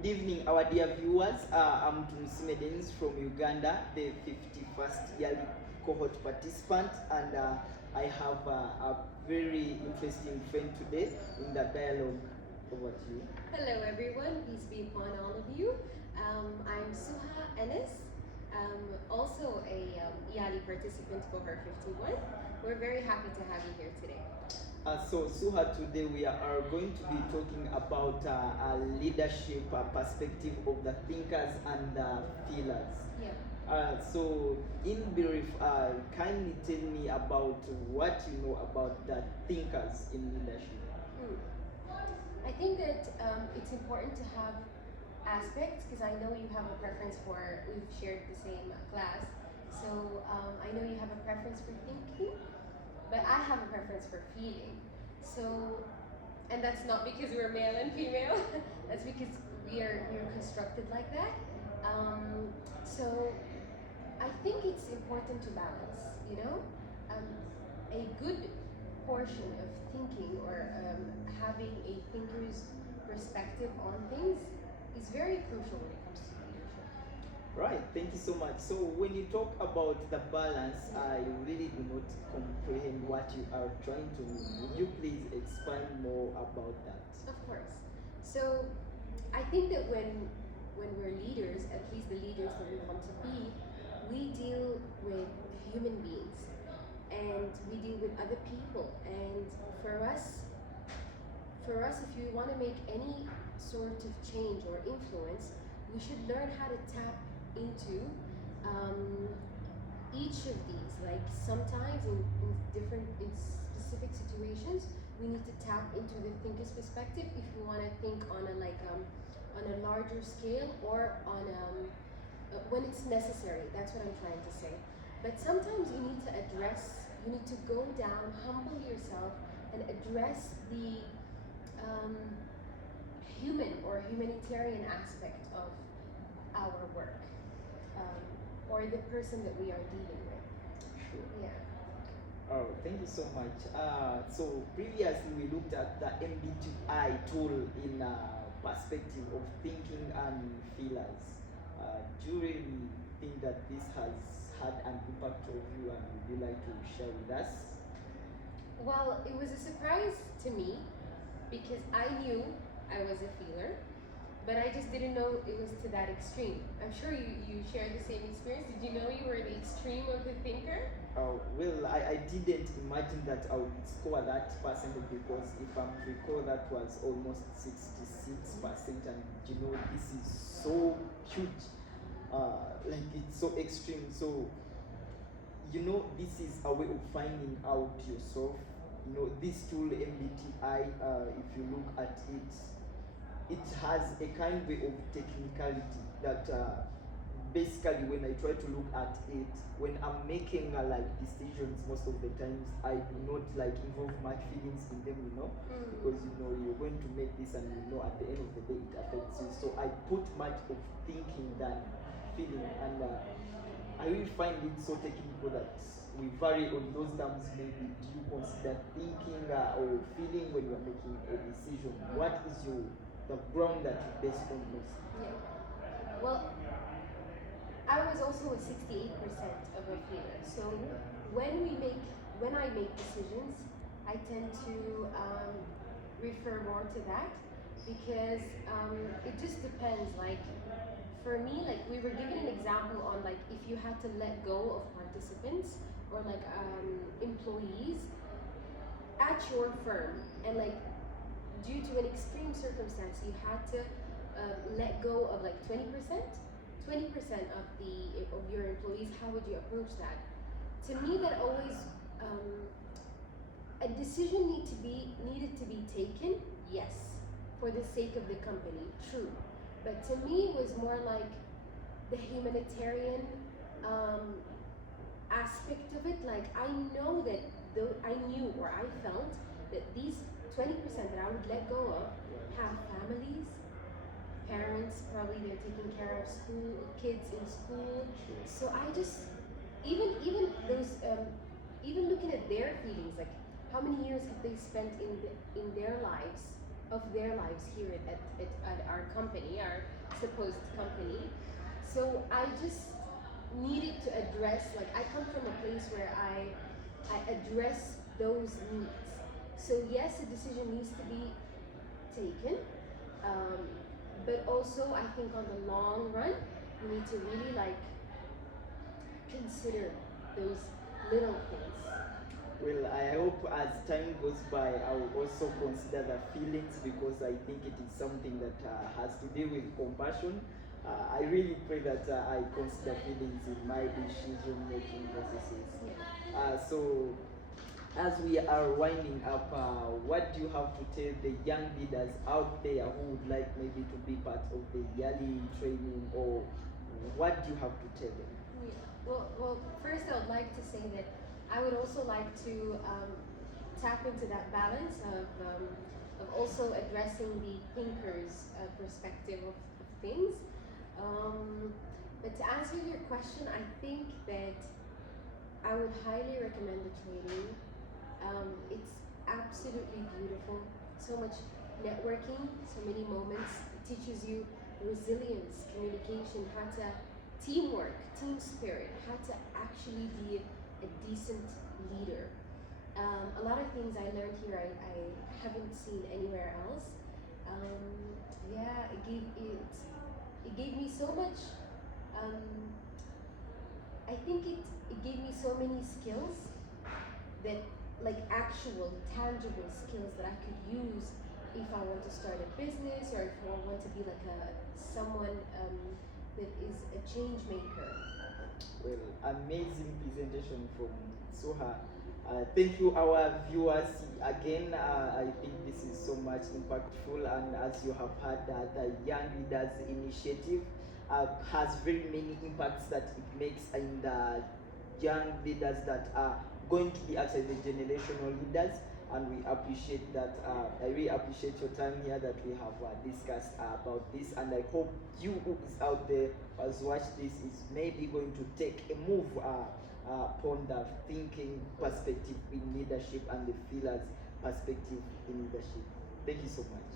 Good evening, our dear viewers. I'm Tumusime Dennis from Uganda, the 51st yearly cohort participant, and I have a very interesting friend today in the dialogue. Over to you. Hello everyone, peace be upon all of you. I'm Suha Enes, also a YALI participant cohort 51. We're very happy to have you here today. So Suha, today we are going to be talking about a leadership perspective of the thinkers and the feelers. Yeah. So in brief, kindly tell me about what you know about the thinkers in leadership. I think that it's important to have aspects, because I know you have a preference for, we've shared the same class, so I know you have a preference for thinking, but I have a preference for feeling. So, and that's not because we're male and female, that's because we're constructed like that. So I think it's important to balance, you know? A good portion of thinking or having a thinker's perspective on things is very crucial when it comes to leadership. Right, thank you so much. So when you talk about the balance, I really do not comprehend what you are trying to mean. Would you please expand more about that? Of course. So I think that when we're leaders, at least the leaders that we want to be, we deal with human beings and we deal with other people. And for us, if you want to make any sort of change or influence, we should learn how to tap into each of these. Like sometimes in specific situations, we need to tap into the thinker's perspective if we want to think on a on a larger scale or on when it's necessary. That's what I'm trying to say. But sometimes you need to you need to go down, humble yourself, and address the human or humanitarian aspect of our work, or the person that we are dealing with. Sure. Yeah. Oh, thank you so much. So previously we looked at the MBTI tool in perspective of thinking and feelers. Do you really think that this has had an impact on you, and would you like to share with us? Well, it was a surprise to me because I knew I was a feeler, but I just didn't know it was to that extreme. I'm sure you shared the same experience. Did you know you were the extreme of the thinker? Well, I didn't imagine that I would score that percentage, because if I'm to recall, that was almost 66%, and you know, this is so huge, like it's so extreme. So, you know, this is a way of finding out yourself. You know, this tool MBTI, if you look at it, it has a kind of technicality that basically when I try to look at it, when I'm making like decisions, most of the times I do not like involve much feelings in them, you know, because you know you're going to make this and you know at the end of the day it affects you. So I put much of thinking than feeling, and I really find it so technical that we vary on those terms. Maybe do you consider thinking or feeling when you are making a decision? What is the ground that you base on most? Yeah. Well, I was also a 68% of a feeler. So when I make decisions, I tend to refer more to that because it just depends. Like for me, like we were given an example on like if you had to let go of participants or like employees at your firm, and like due to an extreme circumstance, you had to let go of like 20%. 20% of your employees, how would you approach that? To me, that always a decision needed to be taken. Yes, for the sake of the company, true. But to me, it was more like the humanitarian aspect of it. Like I know that though I knew or I felt that these 20% that I would let go of have families, parents, probably they're taking care of kids in school. So I just even those even looking at their feelings, like how many years have they spent in their lives of their lives here at our company, our supposed company. So I just needed to address, like, I come from a place where I address those needs. So yes, a decision needs to be taken, um, but also I think on the long run, we need to really like consider those little things. Well, I hope as time goes by, I will also consider the feelings, because I think it is something that has to do with compassion. I really pray that I consider feelings in my decision making processes. So, as we are winding up, what do you have to tell the young leaders out there who would like maybe to be part of the yearly training, or what do you have to tell them? Yeah. Well, first I would like to say that I would also like to tap into that balance of also addressing the thinker's perspective of things. But to answer your question, I think that I would highly recommend the training. It's absolutely beautiful. So much networking, so many moments. It teaches you resilience, communication, how to teamwork, team spirit, how to actually be a decent leader. A lot of things I learned here I haven't seen anywhere else. Yeah, it gave me so much. Um, I think it gave me so many skills that, like, actual tangible skills that I could use if I want to start a business, or if I want to be like someone that is a change maker. Well, amazing presentation from Suha. Thank you, our viewers. Again, I think this is so much impactful, and as you have heard, the Young Leaders Initiative has very many impacts that it makes in the young leaders that are going to be actually the generational leaders. And we appreciate that. I really appreciate your time here that we have discussed about this, and I hope you who is out there has watched this is maybe going to take a move upon the thinking perspective in leadership and the feelers perspective in leadership. Thank you so much.